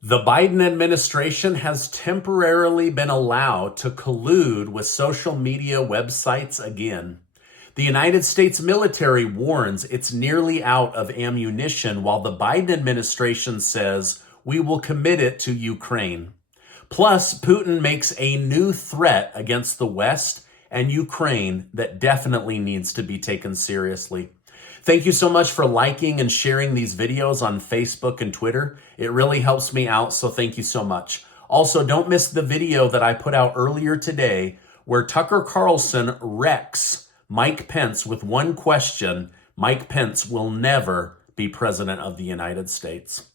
The Biden administration has temporarily been allowed to collude with social media websites again. The United States military warns it's nearly out of ammunition, while the Biden administration says we will commit it to Ukraine. Plus, Putin makes a new threat against the West and Ukraine that definitely needs to be taken seriously. Thank you so much for liking and sharing these videos on Facebook and Twitter. It really helps me out, so thank you so much. Also, don't miss the video that I put out earlier today where Tucker Carlson wrecks Mike Pence with one question: Mike Pence will never be president of the United States.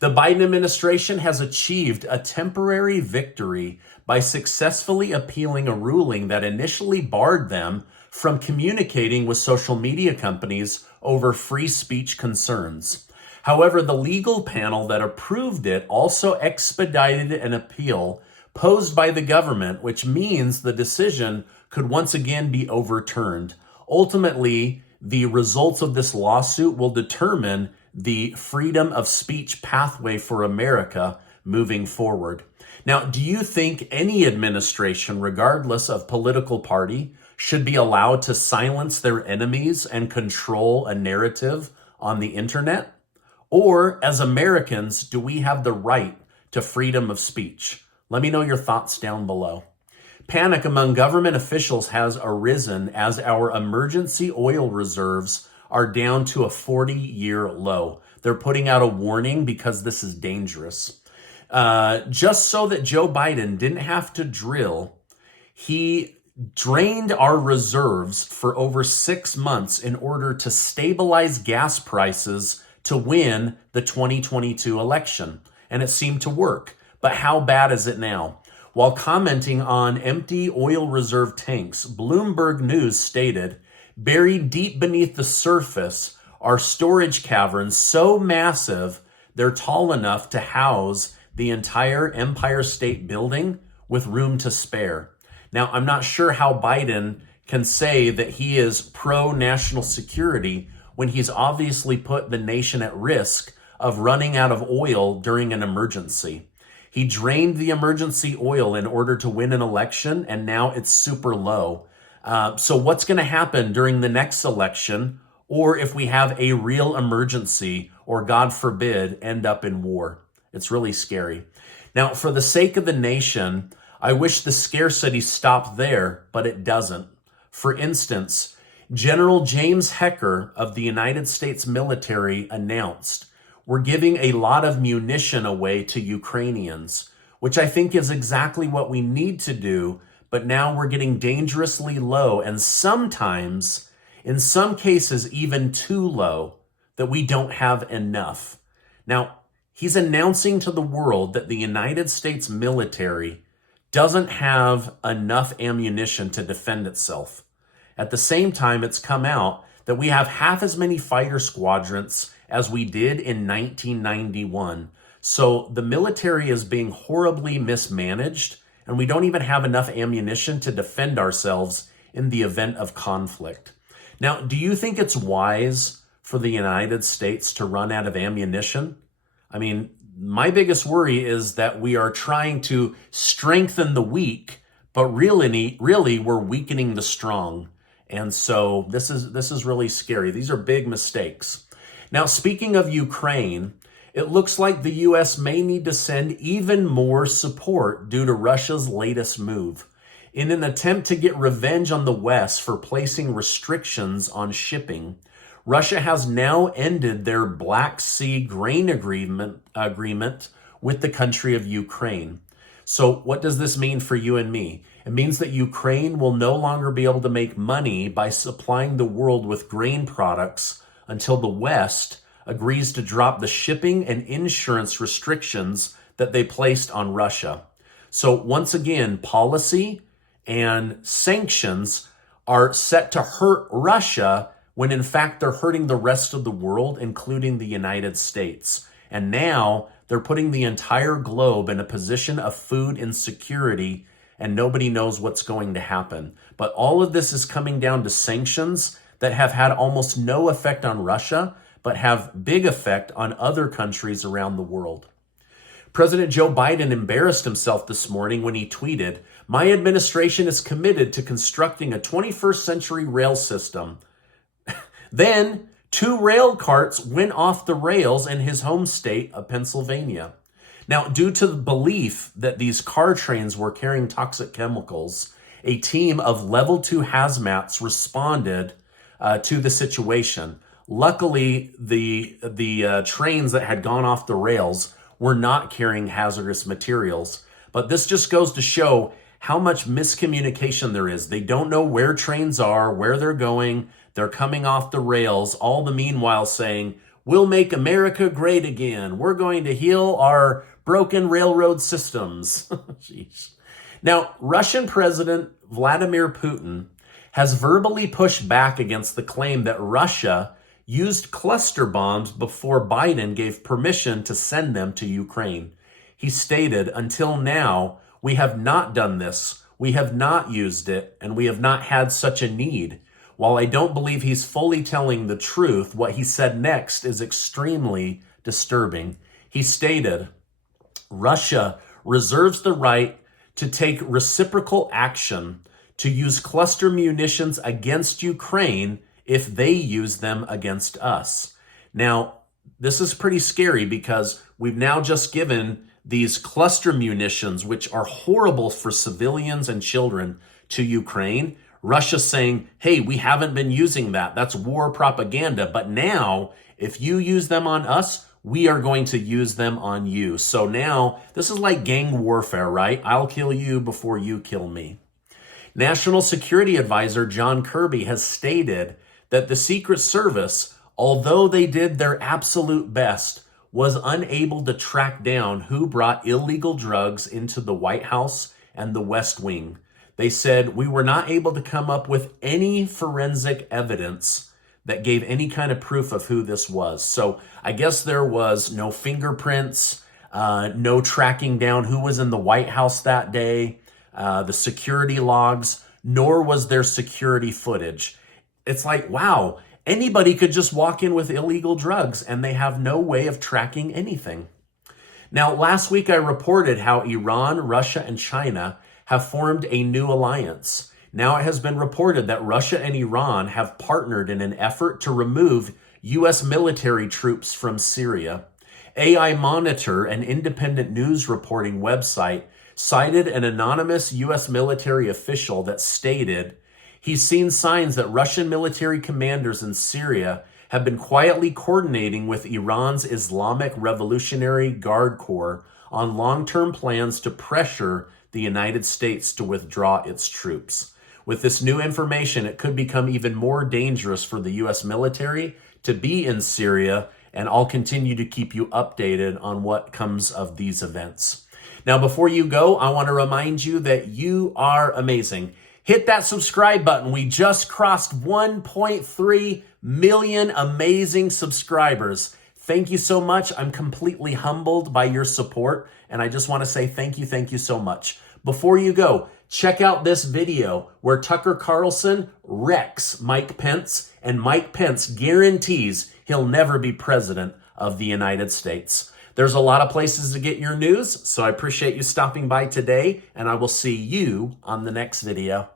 The Biden administration has achieved a temporary victory by successfully appealing a ruling that initially barred them from communicating with social media companies over free speech concerns. However, the legal panel that approved it also expedited an appeal posed by the government, which means the decision could once again be overturned. Ultimately, the results of this lawsuit will determine the freedom of speech pathway for America moving forward. Now, do you think any administration, regardless of political party, should be allowed to silence their enemies and control a narrative on the internet? Or, as Americans, do we have the right to freedom of speech? Let me know your thoughts down below. Panic among government officials has arisen as our emergency oil reserves are down to a 40-year low. They're putting out a warning because this is dangerous. Just so that Joe Biden didn't have to drill, he drained our reserves for over 6 months in order to stabilize gas prices to win the 2022 election. And it seemed to work. But how bad is it now? While commenting on empty oil reserve tanks, Bloomberg News stated, "Buried deep beneath the surface are storage caverns so massive they're tall enough to house the entire Empire State Building with room to spare." Now, I'm not sure how Biden can say that he is pro-national security when he's obviously put the nation at risk of running out of oil during an emergency. He drained the emergency oil in order to win an election, and now it's super low. So what's going to happen during the next election, or if we have a real emergency, or God forbid, end up in war? It's really scary. Now, for the sake of the nation, I wish the scarcity stopped there, but it doesn't. For instance, General James Hecker of the United States military announced, "We're giving a lot of munition away to Ukrainians," which I think is exactly what we need to do, but now we're getting dangerously low, and sometimes, in some cases, even too low, that we don't have enough. Now, he's announcing to the world that the United States military doesn't have enough ammunition to defend itself. At the same time, it's come out that we have half as many fighter squadrons as we did in 1991. So the military is being horribly mismanaged, and we don't even have enough ammunition to defend ourselves in the event of conflict. Now, do you think it's wise for the United States to run out of ammunition? I mean, my biggest worry is that we are trying to strengthen the weak, but really we're weakening the strong. And so this is really scary. These are big mistakes. Now, speaking of Ukraine, it looks like the U.S. may need to send even more support due to Russia's latest move. In an attempt to get revenge on the West for placing restrictions on shipping, Russia has now ended their Black Sea grain agreement with the country of Ukraine. So what does this mean for you and me? It means that Ukraine will no longer be able to make money by supplying the world with grain products until the West agrees to drop the shipping and insurance restrictions that they placed on Russia. So once again, policy and sanctions are set to hurt Russia when in fact they're hurting the rest of the world, including the United States. And now they're putting the entire globe in a position of food insecurity, and nobody knows what's going to happen. But all of this is coming down to sanctions that have had almost no effect on Russia, but have big effect on other countries around the world. President Joe Biden embarrassed himself this morning when he tweeted, "My administration is committed to constructing a 21st century rail system." Then, 2 rail carts went off the rails in his home state of Pennsylvania. Now, due to the belief that these car trains were carrying toxic chemicals, a team of level 2 hazmats responded to the situation. Luckily, the trains that had gone off the rails were not carrying hazardous materials. But this just goes to show how much miscommunication there is. They don't know where trains are, where they're going. They're coming off the rails, all the meanwhile saying, "We'll make America great again. We're going to heal our broken railroad systems." Jeez. Now, Russian President Vladimir Putin has verbally pushed back against the claim that Russia used cluster bombs before Biden gave permission to send them to Ukraine. He stated, "Until now, we have not done this. We have not used it, and we have not had such a need." While I don't believe he's fully telling the truth, what he said next is extremely disturbing. He stated, "Russia reserves the right to take reciprocal action to use cluster munitions against Ukraine if they use them against us." Now, this is pretty scary because we've now just given these cluster munitions, which are horrible for civilians and children, to Ukraine. Russia's saying, "Hey, we haven't been using that. That's war propaganda. But now, if you use them on us, we are going to use them on you." So now, this is like gang warfare, right? I'll kill you before you kill me. National Security Advisor John Kirby has stated that the Secret Service, although they did their absolute best, was unable to track down who brought illegal drugs into the White House and the West Wing. They said, "We were not able to come up with any forensic evidence that gave any kind of proof of who this was." So I guess there was no fingerprints, no tracking down who was in the White House that day, the security logs, nor was there security footage. It's like, wow, anybody could just walk in with illegal drugs and they have no way of tracking anything. Now, last week I reported how Iran, Russia, and China have formed a new alliance. Now it has been reported that Russia and Iran have partnered in an effort to remove U.S. military troops from Syria. AI Monitor, an independent news reporting website, cited an anonymous U.S. military official that stated he's seen signs that Russian military commanders in Syria have been quietly coordinating with Iran's Islamic Revolutionary Guard Corps on long-term plans to pressure the United States to withdraw its troops. With this new information, it could become even more dangerous for the U.S. military to be in Syria, and I'll continue to keep you updated on what comes of these events. Now, before you go, I want to remind you that you are amazing. Hit that subscribe button. We just crossed 1.3 million amazing subscribers. Thank you so much. I'm completely humbled by your support, and I just want to say thank you so much. Before you go, check out this video where Tucker Carlson wrecks Mike Pence, and Mike Pence guarantees he'll never be president of the United States. There's a lot of places to get your news, so I appreciate you stopping by today, and I will see you on the next video.